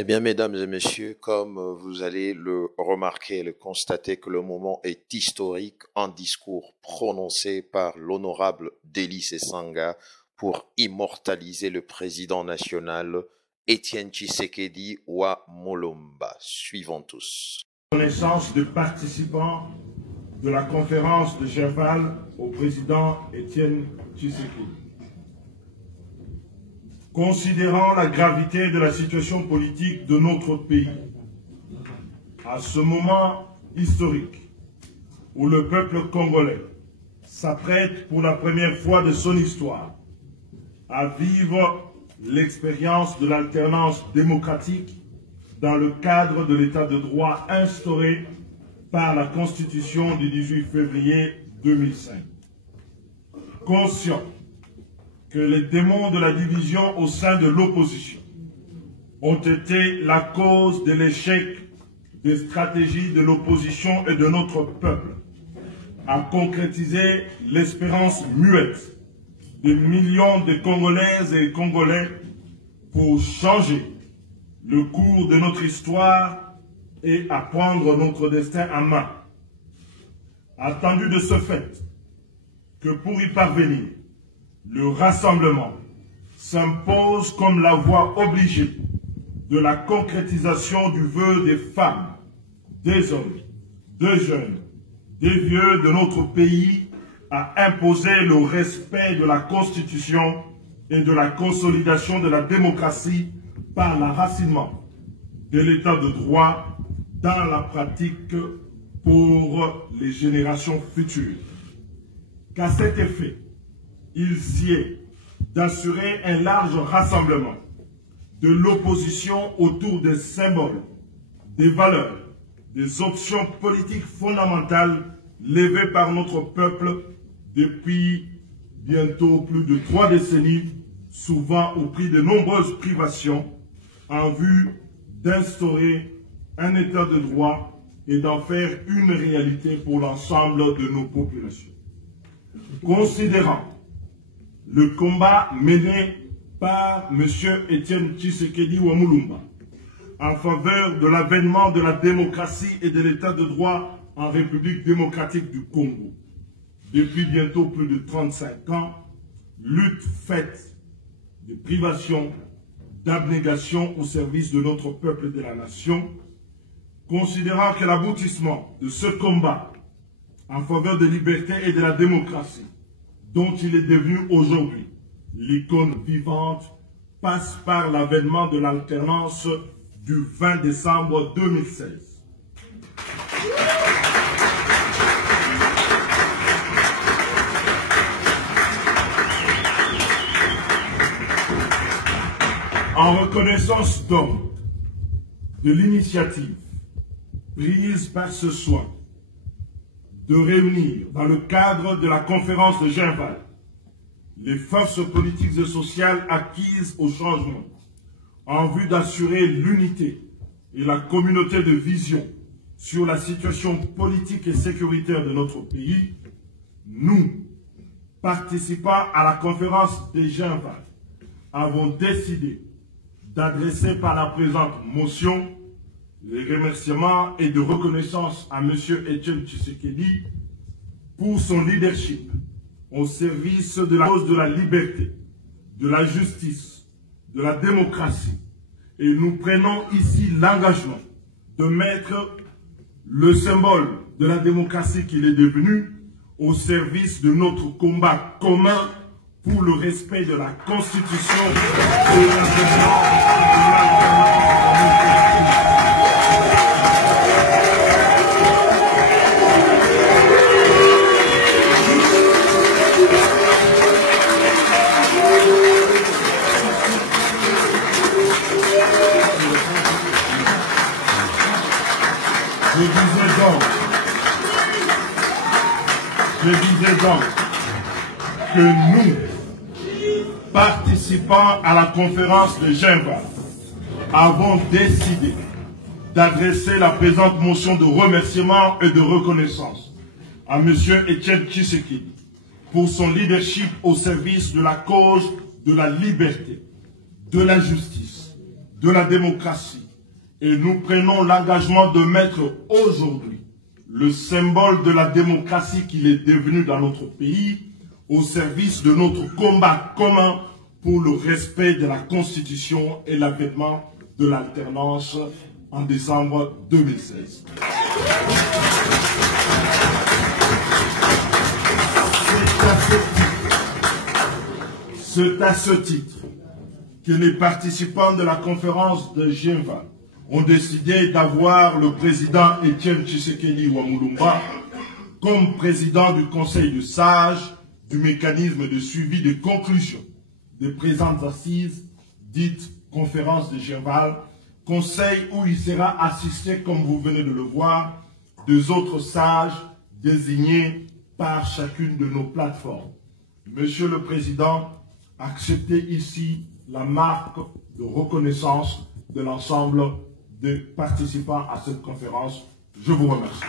Eh bien, mesdames et messieurs, comme vous allez le remarquer et le constater que le moment est historique, un discours prononcé par l'honorable Délice Sanga pour immortaliser le président national Étienne Tshisekedi wa Mulumba. Suivons tous. Connaissance de participants de la conférence de Genval au président Étienne Tshisekedi. Considérant la gravité de la situation politique de notre pays, à ce moment historique où le peuple congolais s'apprête pour la première fois de son histoire à vivre l'expérience de l'alternance démocratique dans le cadre de l'état de droit instauré par la Constitution du 18 février 2005. Conscient que les démons de la division au sein de l'opposition ont été la cause de l'échec des stratégies de l'opposition et de notre peuple à concrétiser l'espérance muette de millions de Congolaises et Congolais pour changer le cours de notre histoire et à prendre notre destin en main. Attendu de ce fait que pour y parvenir, le rassemblement s'impose comme la voie obligée de la concrétisation du vœu des femmes, des hommes, des jeunes, des vieux de notre pays à imposer le respect de la Constitution et de la consolidation de la démocratie par l'enracinement de l'état de droit dans la pratique pour les générations futures. Qu'à cet effet, il sied d'assurer un large rassemblement de l'opposition autour des symboles, des valeurs, des options politiques fondamentales levées par notre peuple depuis bientôt plus de 3 décennies, souvent au prix de nombreuses privations, en vue d'instaurer un état de droit et d'en faire une réalité pour l'ensemble de nos populations. Considérant le combat mené par M. Étienne Tshisekedi wa Mulumba en faveur de l'avènement de la démocratie et de l'état de droit en République démocratique du Congo, depuis bientôt plus de 35 ans, lutte faite de privation, d'abnégation au service de notre peuple et de la nation, considérant que l'aboutissement de ce combat en faveur de liberté et de la démocratie, dont il est devenu aujourd'hui l'icône vivante, passe par l'avènement de l'alternance du 20 décembre 2016. En reconnaissance donc de l'initiative prise par ce soin de réunir dans le cadre de la conférence de Genval les forces politiques et sociales acquises au changement en vue d'assurer l'unité et la communauté de vision sur la situation politique et sécuritaire de notre pays, nous, participants à la conférence de Genval, avons décidé d'adresser par la présente motion les remerciements et de reconnaissance à M. Étienne Tshisekedi pour son leadership au service de la cause de la liberté, de la justice, de la démocratie. Et nous prenons ici l'engagement de mettre le symbole de la démocratie qu'il est devenu au service de notre combat commun pour le respect de la Constitution et de la Je disais donc que nous, participants à la conférence de Genval, avons décidé d'adresser la présente motion de remerciement et de reconnaissance à M. Étienne Tshisekedi pour son leadership au service de la cause de la liberté, de la justice, de la démocratie et nous prenons l'engagement de mettre aujourd'hui le symbole de la démocratie qu'il est devenu dans notre pays au service de notre combat commun pour le respect de la Constitution et l'avènement de l'alternance en décembre 2016. C'est à ce titre que les participants de la conférence de Genève ont décidé d'avoir le président Étienne Tshisekedi Wamulumba comme président du Conseil de sages du mécanisme de suivi des conclusions des présentes assises dites conférence de Genève, conseil où il sera assisté, comme vous venez de le voir, des autres sages désignés par chacune de nos plateformes. Monsieur le Président, acceptez ici la marque de reconnaissance de l'ensemble des participants à cette conférence. Je vous remercie.